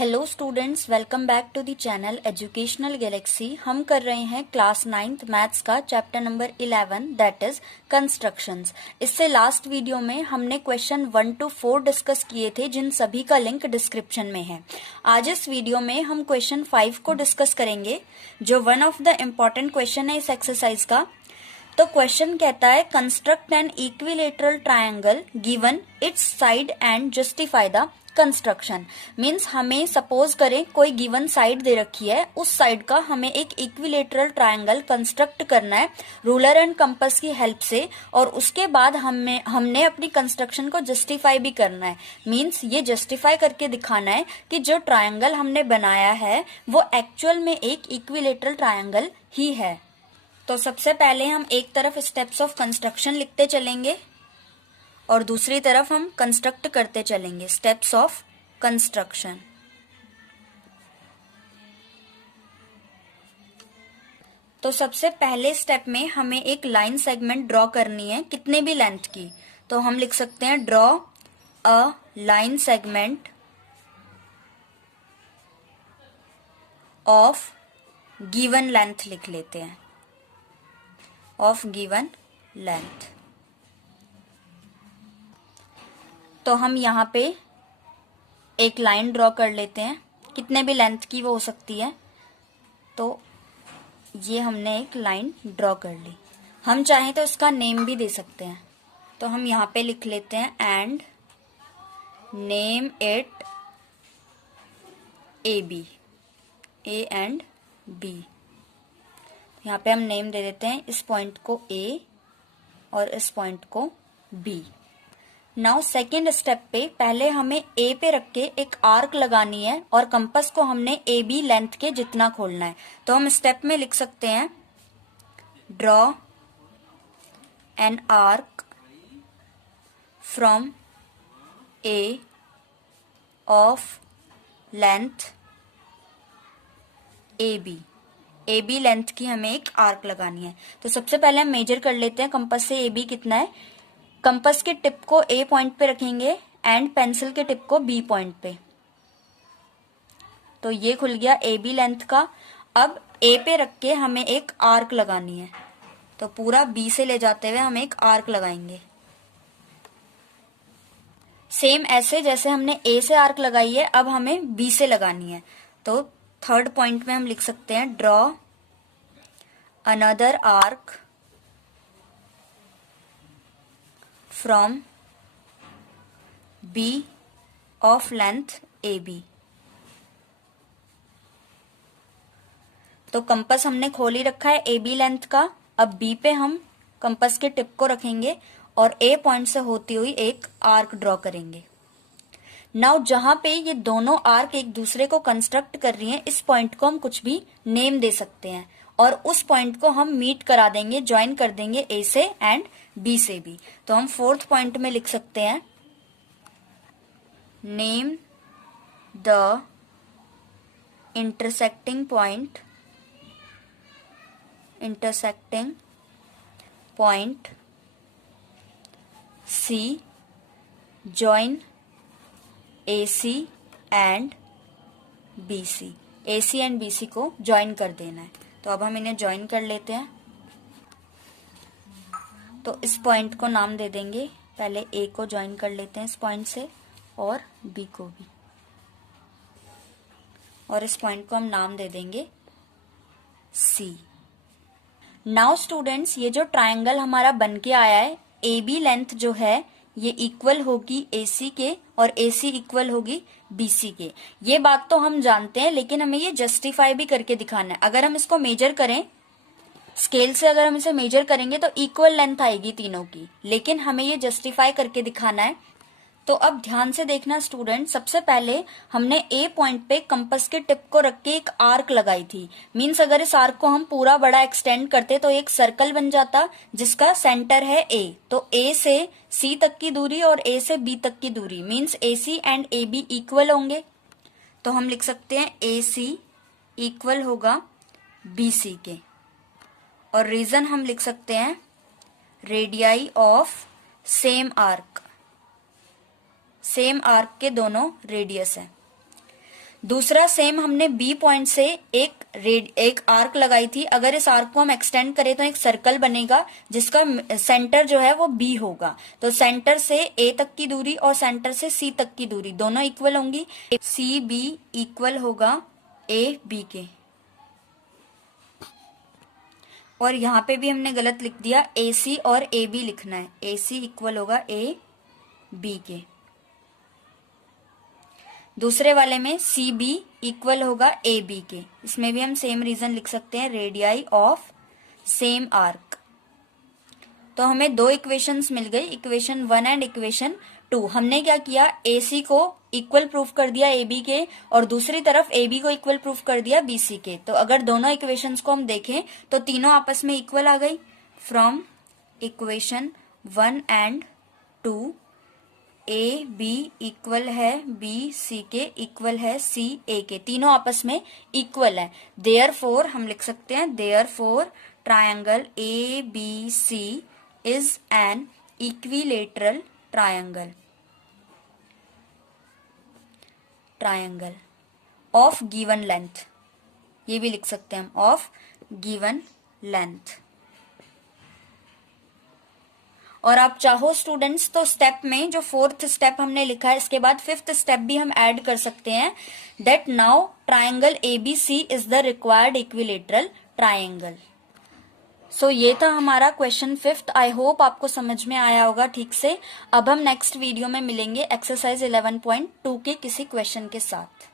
Hello students, welcome back to the channel educational galaxy. हम कर रहे हैं क्लास 9th मैथ्स का chapter number 11 that is constructions. इससे लास्ट वीडियो में हमने क्वेश्चन 1 to 4 डिस्कस किए थे, जिन सभी का लिंक डिस्क्रिप्शन में है। आज इस वीडियो में हम क्वेश्चन 5 को डिस्कस करेंगे, जो one of the important question है इस एक्सरसाइज का। तो क्वेश्चन कहता है construct N equilateral triangle given it's side and justify the construction. Means हमें सपोज करें कोई गिवन साइड दे रखी है, उस साइड का हमें एक इक्विलेटरल ट्रायंगल कंस्ट्रक्ट करना है रूलर एंड कंपास की हेल्प से, और उसके बाद हमने अपनी कंस्ट्रक्शन को जस्टिफाई भी करना है। मीन्स ये जस्टिफाई करके दिखाना है कि जो ट्रायंगल हमने बनाया है वो एक्चुअल में एक इक्विलेटरल ट्रायंगल ही है। तो सबसे पहले हम एक तरफ स्टेप्स ऑफ कंस्ट्रक्शन लिखते चलेंगे और दूसरी तरफ हम कंस्ट्रक्ट करते चलेंगे स्टेप्स ऑफ कंस्ट्रक्शन। तो सबसे पहले स्टेप में हमें एक लाइन सेगमेंट ड्रॉ करनी है, कितने भी लेंथ की। तो हम लिख सकते हैं draw a line segment of given length, लिख लेते हैं ऑफ गिवन लेंथ। तो हम यहाँ पे एक लाइन ड्रॉ कर लेते हैं, कितने भी लेंथ की वो हो सकती है। तो ये हमने एक लाइन ड्रॉ कर ली। हम चाहें तो इसका नेम भी दे सकते हैं। तो हम यहाँ पे लिख लेते हैं and name it A B, A and B. यहाँ पे हम नेम दे देते हैं इस पॉइंट को ए और इस पॉइंट को बी। नाउ सेकेंड स्टेप पे पहले हमें ए पे रख के एक आर्क लगानी है और कंपास को हमने ए बी लेंथ के जितना खोलना है। तो हम स्टेप में लिख सकते हैं draw an arc from A of length A B length की हमें एक आर्क लगानी है। तो सबसे पहले हम मेजर कर लेते हैं कंपास से ए बी कितना है। कंपास के टिप को ए पॉइंट पे रखेंगे एंड पेंसिल के टिप को बी पॉइंट पे। तो ये खुल गया ए बी लेंथ का। अब ए पे रख के हमें एक आर्क लगानी है। तो पूरा बी से ले जाते हुए हम एक आर्क लगाएंगे, सेम ऐसे जैसे हमने ए से आर्क लगाई है, अब हमें बी से लगानी है। तो थर्ड पॉइंट में हम लिख सकते हैं draw another arc from B of length A B. तो कंपास हमने खोल ही रखा है ए बी लेंथ का। अब बी पे हम कंपास के टिप को रखेंगे और ए पॉइंट से होती हुई एक आर्क ड्रॉ करेंगे। नाउ जहां पे ये दोनों आर्क एक दूसरे को कंस्ट्रक्ट कर रही हैं, इस पॉइंट को हम कुछ भी नेम दे सकते हैं और उस पॉइंट को हम मीट करा देंगे, ज्वाइन कर देंगे ए से एंड बी से भी। तो हम फोर्थ पॉइंट में लिख सकते हैं name the intersecting point C, join AC and BC। AC and BC को ज्वाइन कर देना है। तो अब हम इन्हें ज्वाइन कर लेते हैं। तो इस पॉइंट को नाम दे देंगे, पहले A को ज्वाइन कर लेते हैं इस पॉइंट से और B को भी, और इस पॉइंट को हम नाम दे देंगे C। नाउ स्टूडेंट्स, ये जो ट्रायंगल हमारा बन के आया है, AB लेंथ जो है ये इक्वल होगी AC के और AC इक्वल होगी BC के। ये बात तो हम जानते हैं, लेकिन हमें ये जस्टिफाई भी करके दिखाना है। अगर हम इसको मेजर करें स्केल से, अगर हम इसे मेजर करेंगे तो इक्वल लेंथ आएगी तीनों की, लेकिन हमें ये जस्टिफाई करके दिखाना है। तो अब ध्यान से देखना स्टूडेंट, सबसे पहले हमने ए पॉइंट पे कंपास के टिप को रख के एक आर्क लगाई थी। मीन्स अगर इस आर्क को हम पूरा बड़ा एक्सटेंड करते तो एक सर्कल बन जाता जिसका सेंटर है ए। तो ए से सी तक की दूरी और ए से बी तक की दूरी, means A C and A B equal होंगे। तो हम लिख सकते हैं ए सी इक्वल होगा बी सी के, और रीजन हम लिख सकते हैं radii of same arc, same arc के दोनों रेडियस है। दूसरा सेम हमने बी पॉइंट से एक आर्क लगाई थी। अगर इस आर्क को हम एक्सटेंड करें तो एक सर्कल बनेगा जिसका सेंटर जो है वो बी होगा। तो सेंटर से ए तक की दूरी और सेंटर से सी तक की दूरी दोनों इक्वल होंगी। सी बी इक्वल होगा ए बी के। और यहाँ पे भी हमने गलत लिख दिया, ए सी और ए बी लिखना है। ए सी इक्वल होगा ए बी के। दूसरे वाले में सी बी इक्वल होगा ए बी के। इसमें भी हम सेम रीजन लिख सकते हैं, रेडियाई ऑफ सेम आर्क। तो हमें दो इक्वेशंस मिल गई, इक्वेशन 1 एंड इक्वेशन 2। हमने क्या किया, ए सी को इक्वल प्रूफ कर दिया ए बी के और दूसरी तरफ ए बी को इक्वल प्रूफ कर दिया बी सी के। तो अगर दोनों इक्वेशंस को हम देखें तो तीनों आपस में इक्वल आ गई। From equation 1 and 2 A B equal है बी सी के इक्वल है सी ए के, तीनों आपस में इक्वल है। देयरफॉर हम लिख सकते हैं, therefore triangle A B C is an equilateral triangle of given length. ये भी लिख सकते हैं हम, ऑफ गिवन लेंथ। और आप चाहो स्टूडेंट्स तो स्टेप में जो 4th स्टेप हमने लिखा है इसके बाद 5th स्टेप भी हम ऐड कर सकते हैं, that now triangle ABC is the required equilateral triangle. So ये था हमारा क्वेश्चन 5th। आई होप आपको समझ में आया होगा ठीक से। अब हम नेक्स्ट वीडियो में मिलेंगे एक्सरसाइज 11.2 के किसी क्वेश्चन के साथ।